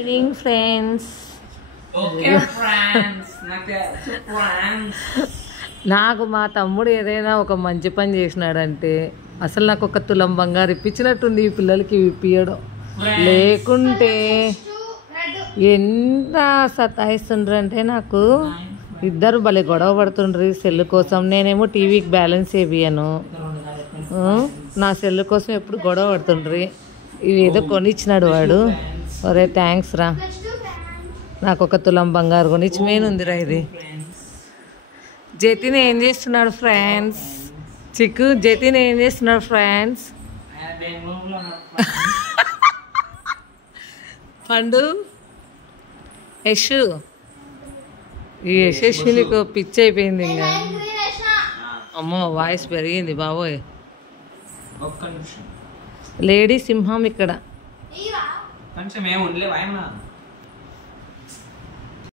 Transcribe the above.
Evening friends. నాకు మా తమ్ముడు ఏదైనా ఒక మంచి పని చేసినాడంటే అసలు నాకు ఒక తులం బంగారు ఇప్పించినట్టుంది ఈ పిల్లలకి ఇప్పియడం. లేకుంటే ఎంత సతాయిస్తుండ్రంటే నాకు ఇద్దరు భలే గొడవ పడుతుండ్రి సెల్ కోసం. నేనేమో టీవీకి బ్యాలెన్స్ వేయను, నా సెల్ కోసం ఎప్పుడు గొడవ పడుతుండ్రి. ఇవి ఏదో కొనిచ్చినాడు వాడు. ఒరే థ్యాంక్స్ రా, నాకు ఒక తులం బంగారు కొనిచ్చి మేనుందిరా ఇది. జతిన్ ఏం చేస్తున్నాడు ఫ్రెండ్స్? చిక్కు జతిన్ ఏం చేస్తున్నాడు ఫ్రెండ్స్? పండు యశు, ఈ యశస్వినికి పిచ్చి అయిపోయింది. ఇంకా అమ్మో వాయిస్ పెరిగింది బాబోయ్. లేడీ సింహం ఇక్కడ.